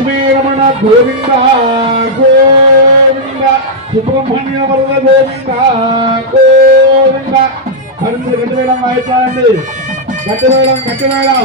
లక్ష్మీ రమణ గోవింద గోవింద. సుబ్రహ్మణ్య వరద గోవింద గోవింద. హరిని గట్టి వేయడం వాయించాలండి గట్టి వేయడం గట్టి వేయడం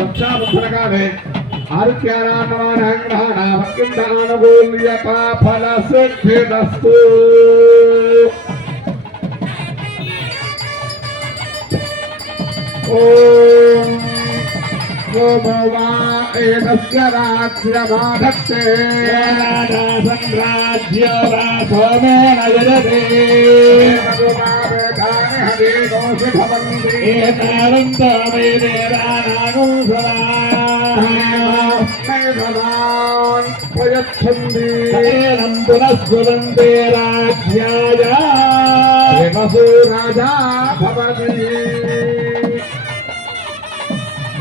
రక్షాబంధనకాలే ఆరుఖ్యానాన్నమానాగ్రహణామత్యుండానుకూల్యతా ఫల సిద్ధిరస్తు ఓం ఓమో వా ఏతస్య రాజ్యమాధత్తే సంరాజ్య సోమే నజరతే దేవదుమావేదాని హరి దోషి భవంతి మేధవాన్ ప్రయచ్చంది పునఃస్ఫురంతే రాజ్యాయ దేవసు రాజా భవతి నమస్కరోమి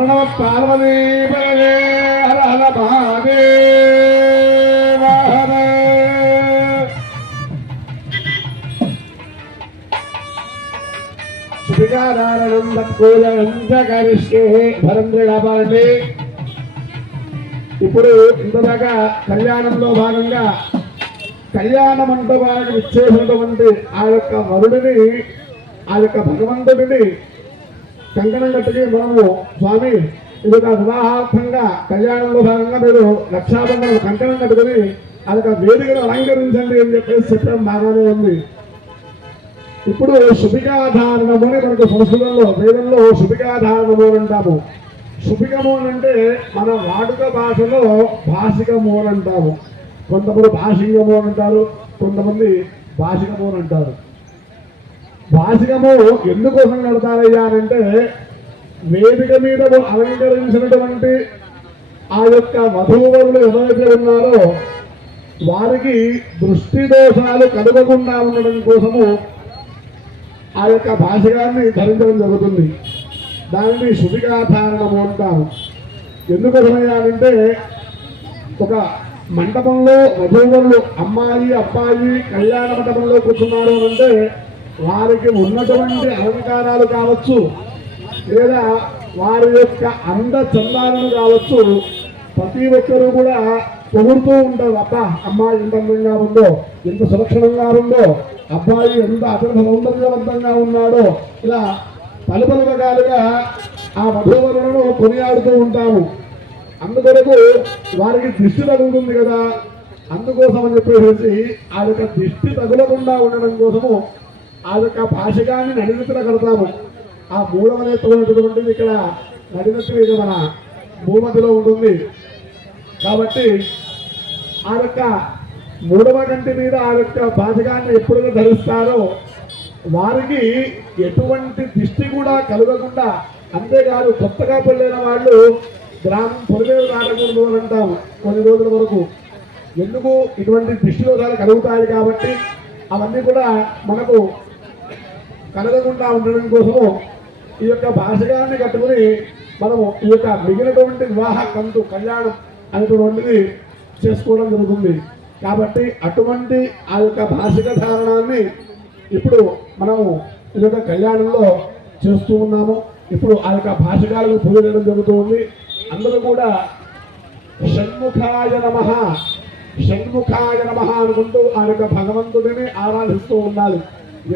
నమ పార్వతీ హర హర మహాదేవ హర శుభికారారణం చ కరిష్యే భరంద్రి కాపాడండి ఇప్పుడు ఇంతదాకా కళ్యాణంలో భాగంగా కళ్యాణ మంటపానికి విచ్చేసినటువంటి ఆ యొక్క వరుడిని ఆ యొక్క భగవంతుడిని కంకణం కట్టుకుని మనము స్వామి ఇది ఒక వివాహార్థంగా కళ్యాణంలో భాగంగా మీరు రక్షాబంధనం కంకణం కట్టుకుని అదొక వేదికను అలంకరించండి అని చెప్పేసి చెప్పడం బాగానే ఉంది. ఇప్పుడు శుభికాధారణము అని మనకు సంస్కృతంలో వేదంలో శుభికాధారణము అని అంటాము. శుభికము అని అంటే మన వాడుక భాషలో భాషికము అని అంటాము. కొంతమంది భాషికము అని అంటారు కొంతమంది భాషికము అని అంటారు. భాషికము ఎందుకోసం కడతారయ్యా అని అంటే వేదిక మీద అలంకరించినటువంటి ఆ యొక్క వధూవరులు ఎవరైతే ఉన్నారో వారికి దృష్టి దోషాలు కలగకుండా ఉండడం కోసము ఆ యొక్క భాషగాన్ని ధరించడం జరుగుతుంది. దానిని శుభికాధారణము అంటారు. ఎందుకోసమయ్యానంటే ఒక మంటపంలో వధూవరులు అమ్మాయి అబ్బాయి కళ్యాణ మండపంలో కూర్చున్నారు అంటే వారికి ఉన్నటువంటి అలంకారాలు కావచ్చు లేదా వారి యొక్క అంద చందాలను కావచ్చు ప్రతి ఒక్కరూ కూడా పొగుడుతూ ఉంటారు. అబ్బా అమ్మాయి ఎంత అందంగా ఉందో ఎంత సులక్షణంగా ఉందో అబ్బాయి ఎంత అతను సౌందర్యవంతంగా ఉన్నాడో ఇలా పలు పలు రకాలుగా ఆ వధూవరులను కొనియాడుతూ ఉంటాము. అందుకొరకు వారికి దిష్టి తగులుతుంది కదా. అందుకోసం అని చెప్పేసి ఆ యొక్క దిష్టి తగులకుండా ఉండడం కోసము ఆ యొక్క భాషగాన్ని నడినెత్తున కడతాము ఆ మూడవ నేత్రం ఉన్నటువంటిది ఇక్కడ నడినట్టు మీద మన భూమతిలో ఉంటుంది. కాబట్టి ఆ యొక్క మూడవ గంటి మీద ఆ యొక్క భాషగాన్ని ఎప్పుడు ధరిస్తారో వారికి ఎటువంటి దిష్టి కూడా కలగకుండా అంతేకాదు కొత్తగా పెళ్ళైన వాళ్ళు గ్రామం పొలిమేరు రాకూడదు అని అంటాము కొన్ని రోజుల వరకు. ఎందుకు? ఇటువంటి దిష్టి దోషాలు కలుగుతాయి కాబట్టి అవన్నీ కూడా మనకు కలగకుండా ఉండడం కోసము ఈ యొక్క భాషగాన్ని కట్టుకుని మనము ఈ యొక్క మిగిలినటువంటి వివాహ కంతు కళ్యాణం అనేటువంటిది చేసుకోవడం జరుగుతుంది. కాబట్టి అటువంటి ఆ యొక్క భాషిక ధారణాన్ని ఇప్పుడు మనము ఈ యొక్క కళ్యాణంలో చేస్తూ ఉన్నాము. ఇప్పుడు ఆ యొక్క భాషకాలకు పూజ చేయడం జరుగుతూ ఉంది అందరూ కూడా షణ్ముఖాయ నమ షణ్ముఖాయ నమ అనుకుంటూ ఆ యొక్క భగవంతుడిని ఆరాధిస్తూ ఉండాలి.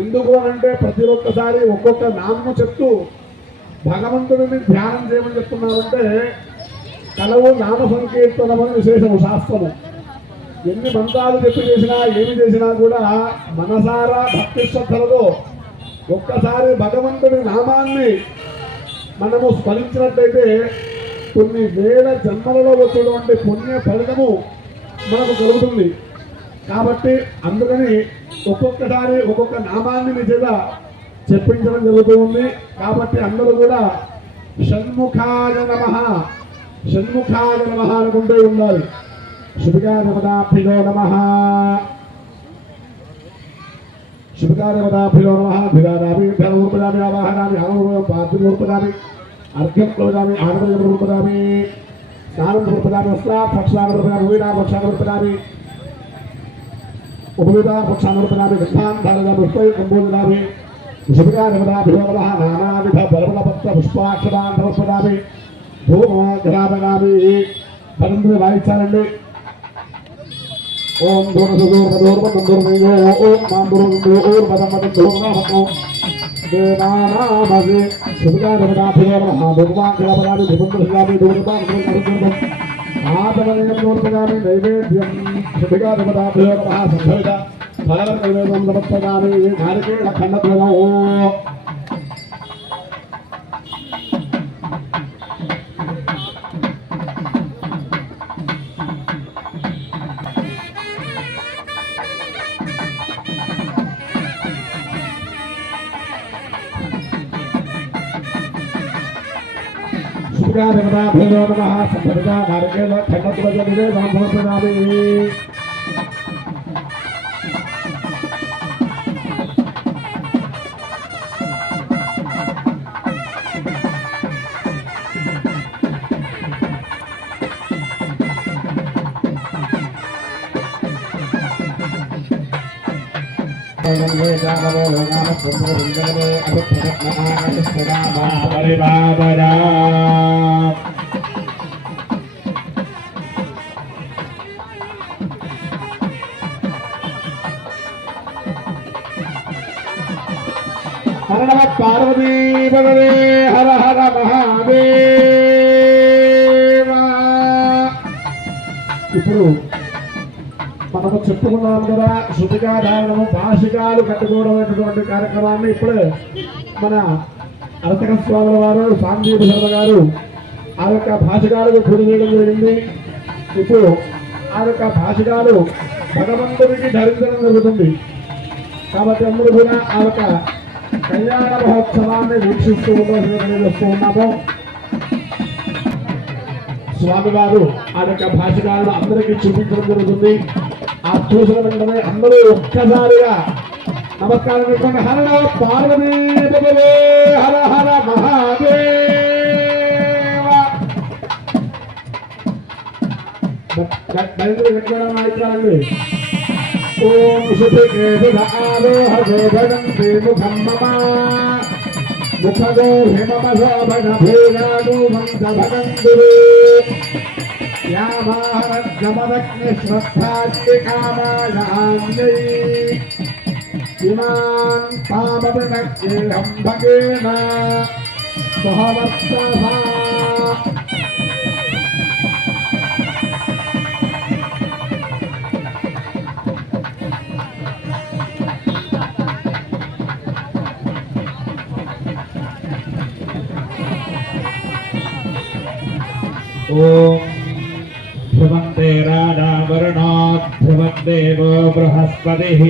ఎందుకు అంటే ప్రతి ఒక్కసారి ఒక్కొక్క నామము చెప్తూ భగవంతుడిని ధ్యానం చేయమని చెప్తున్నారంటే కలవు నామ సంకీర్తనమని విశేషము శాస్త్రము. ఎన్ని మంత్రాలు చెప్పి చేసినా ఏమి చేసినా కూడా మనసారా భక్తి శ్రద్ధలతో ఒక్కసారి భగవంతుడి నామాన్ని మనము స్మరించినట్లయితే కొన్ని వేల జన్మలలో వచ్చినటువంటి పుణ్య ఫలితము మనకు కలుగుతుంది. కాబట్టి అందుకని ఒక్కొక్కసారి ఒక్కొక్క నామాన్ని మీ చేత చెప్పించడం జరుగుతూ ఉంది. కాబట్టి అందరూ కూడా షణ్ముఖాయ నమ షణ్ముఖాయ నమ అనుకుంటూ ఉండాలి. శుభికారపదాభ్యో నమ. శుభకార్యపదాభ్యో నమ. భిరామి భిరూపదామి ఆవాహనామి ఆమూలం పాత్రూపదామి అర్ఘ్యం ప్రవదామి ఆనందం రూపదామి స్నానం రూపదామి వస్త్రా పక్షాన రూపదామి వీణా పక్షాన రూపదామి ఉపవిధా పక్షాన రూపదామి గృహాన్ భారత పుష్పై కంబోజనామి శుభకార్యపదాభ్యో నమ నానావిధ బలబలపత్ర పుష్పాక్షరాన్ సమర్పదామి భూమగ్రామగామి పరంతులు వాయించాలండి ఓం దూరదూర్మదూర్మదూర్మయో ఓం మాందుర్మదూర్మదమదూర్మహం దేవానామసి శుభకారపదాభ్యో నమః భగవాన్ నిపుణులామి దూరపాంకరం ఆతమనియం దూర్మగామి నైవేద్యం ఖండద్వయం ఓ శుభకారపదాభ్యో నమః సంభవిత నారికేళ ఖండద్వయం నివేదం సమర్పయామి పరిపాదరా చెప్పుకున్నాం కదా శుద్ధికాధారణము భాషికాలు కట్టుకోవడం అనేటువంటి కార్యక్రమాన్ని ఇప్పుడు మన అరతక స్వాముల వారు సాందీప శర్మ గారు ఆ యొక్క భాషకాలకు పూజ చేయడం జరిగింది. ఇప్పుడు ఆ యొక్క భాషకాలు భగవంతుడికి ధరించడం జరుగుతుంది. కాబట్టి అందరూ కూడా ఆ యొక్క కళ్యాణ మహోత్సవాన్ని వీక్షిస్తూ ఉండవలసినటువంటి వస్తూ ఉన్నాము. స్వామివారు ఆ యొక్క భాషకాలను అందరికీ చూపించడం జరుగుతుంది. చూసిన వెంటనే అందరూ ఒక్కసారిగా నమస్కారం పెట్టుకోండి హర పార్వతీ హర హర మహాదేవ. బయలుదేరి పెట్టుకోవడం ఆచారండి ఓం శుభికేశుధారోహ గోధనంతే ముఖం మమ ముఖదో హిమమ శోభన భేగాడు మంద భగందురు యామారగమదగ్ని శ్రద్ధాస్తి కామాయాన్యై ఇమాన్ పామవినక్యేహం बृहस्पतिः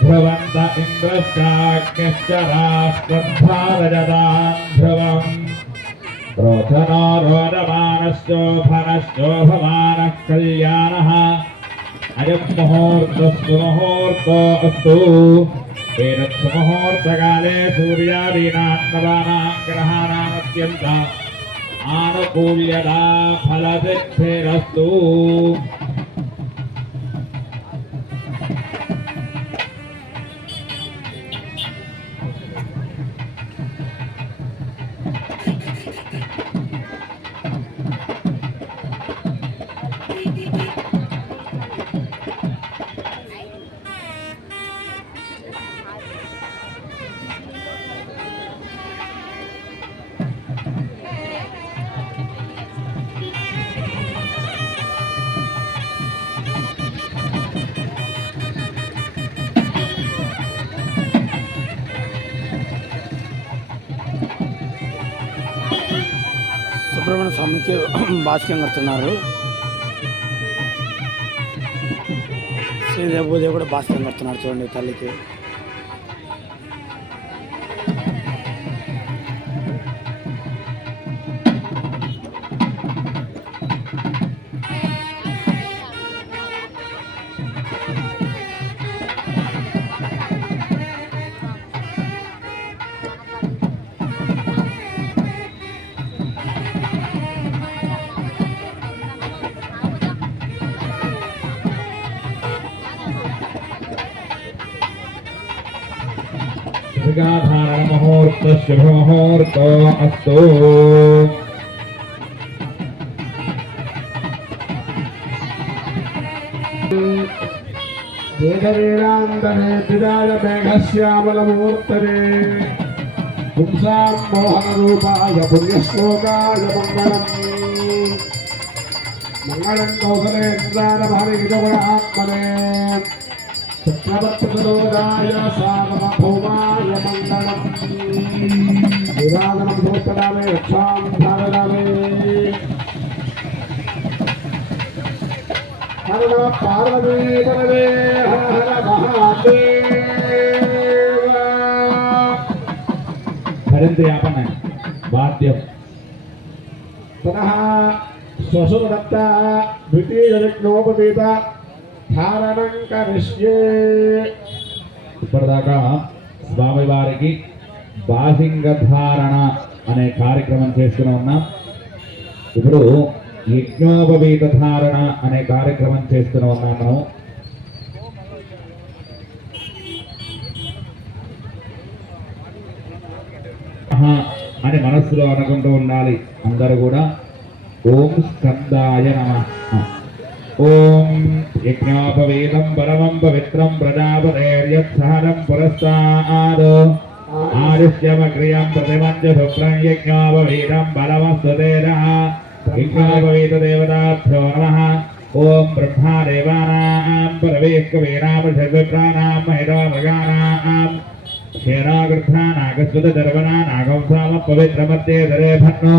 ध्रुवन्त इन्द्रश्चाग्निश्च राष्ट्रभारजतान् ध्रुवम् रोचनो रोदमानश्चोभनश्चोभमानः कल्याणः अयम् मुहूर्तस्तु मुहूर्तो अस्तु एतत्सु मुहूर्तकाले सूर्यादीनात्मवानां ग्रहाणामत्यन्त आनुकूल्यता फलसिद्धिरस्तु సుబ్రహ్మణ్య స్వామికి భాస్కం కడుతున్నారు. శ్రీదేవి భూదేవి కూడా భాస్కం కడుతున్నారు చూడండి తల్లికి. दुर्गाधारणमुहूर्तस्य मुहूर्त अस्तु देववेदान्तरे बिडालमेघश्यामलमुहूर्तरे पुंसां मोहनरूपाय पुण्यश्लोकाय मङ्गलम् मङ्गलं कौसलेन्द्रानभाविगुणात्मने సార్వభౌమాయ మంగళం విరాజనం భూతరామే రక్షాం ధారణామే హర నమ పార్వతీ పరమే హర హర మహాదేవ హరింద్రయాపన వాద్యం. పునః శ్వశురదత్త ద్వితీయజ్ఞోపవీత ధారణం కరిష్యే ఇప్పటిదాకా స్వామివారికి బాసింగ ధారణ అనే కార్యక్రమం చేస్తూనే ఉన్నాం. ఇప్పుడు యజ్ఞోపవీత ధారణ అనే కార్యక్రమం చేస్తూనే ఉన్నాం మనం. అని మనస్సులో అనుకుంటూ ఉండాలి అందరూ కూడా. ఓం స్కందాయ నమ. ఓం యజ్ఞోపవేదం పరమం పవిత్రం ప్రజాపతేర్యత్సహనం పురస్తాద్ ఆదిశ్యమక్రియం ప్రతిమంజ శుక్రం యజ్ఞోపవేదం బలమస్తుతేన యజ్ఞోపవేద నమః నమ ఓం బ్రహ్మాదేవానాం పరవేశ్వరీనామృషద్విప్రాణాం మహిళమృగానాం క్షీరాగృద్ధా నాగస్వత దర్వనా నాగంసామ పవిత్రమత్యే దరే భన్నో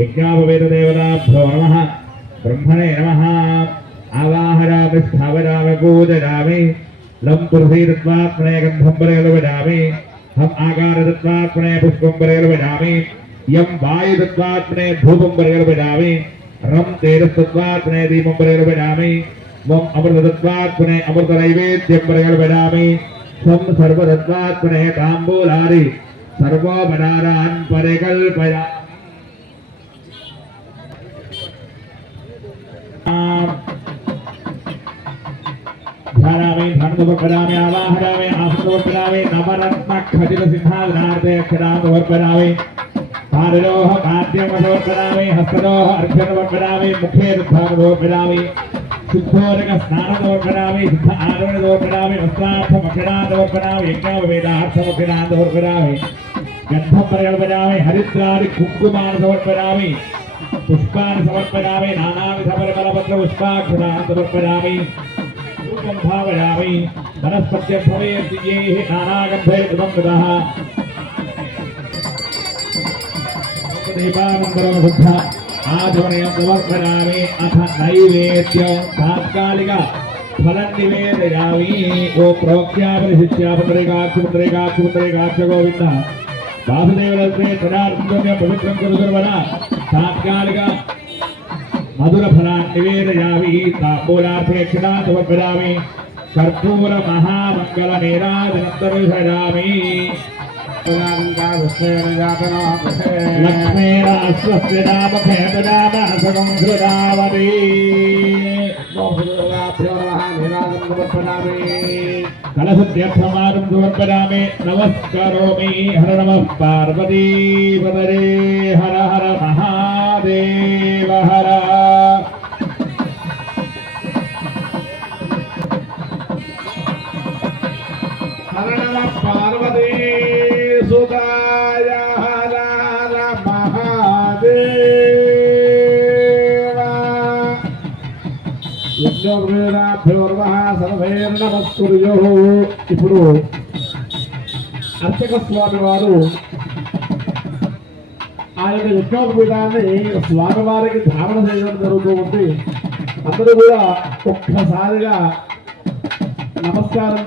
యజ్ఞాపవేదదేవతాభ్యో నమః బ్రహ్మణే నమ ఆవాహరామి స్థావరామి గోదరామి లం పురుషీరత్వాత్మనే గంధం పరిగలవిడామి హం ఆకారతత్వాత్మనే పుష్పం పరిగలవిడామి యం వాయుతత్వాత్మనే ధూపం పరిగలవిడామి రం తేజస్తత్వాత్మనే దీపం పరిగలవిడామి మం అమృతత్వాత్మనే అమృత నైవేద్యం పరిగలవిడామి సం సర్వతత్వాత్మనే తాంబూలారి సర్వోపడారాన్ పరికల్పయా ధ్యానామి ధనుపరామి ఆవాహనామి ఆసనపరామి నవరత్న ఖచిత సింహాసనార్థే అక్షరామపరామి పారిలోహ కాద్యం సమర్పయామి హస్తలోహ అర్ఘ్యం సమర్పయామి ముఖే దుఃఖాన్ని సమర్పయామి శుద్ధోదక స్నానం సమర్పయామి శుద్ధ ఆరోగ్య సమర్పయామి पुष्पान् समर्पयामि नानाविधपरिमलपत्र पुष्पाक्षरान् समर्पयामि। भावयामि वनस्पत्यर्थमेः नानागन्धैर्गमङ्गतः दीपानन्दरमशुद्ध आचमनयं समर्पयामि, अथ नैवेद्यं तात्कालिक फलं निवेदयामि। ओ प्रवक्त्या गोविन्दः। वासुदेवरस्ते तदा पवित्रं कुरुदुर्वरा తాత్కాలిక మధుర ఫలాన్ని నివేదయామి తాంబూలార్పణక్షణ సమర్పయామి కర్పూర మహామంగళ నీరాజనందర్శయామి లక్ష్మీరాస్వస్య నామ ఖేమనామ సంస్కృతావతి కలసత్యర్థమానం సమర్పయామి నమస్కరోమి. హర నమ పార్వతీపదరే హర హర మహాదేవ హర. హరణ పార్వతీ. సుతాయ యజ్ఞోర్వేదాభ్యోర్వః ఇప్పుడు అర్చక స్వామి వారు ఆ యొక్క యజ్ఞోపీఠాన్ని స్వామివారికి ధారణ చేయడం జరుగుతూ ఉంది అందరూ కూడా ఒక్కసారిగా నమస్కారం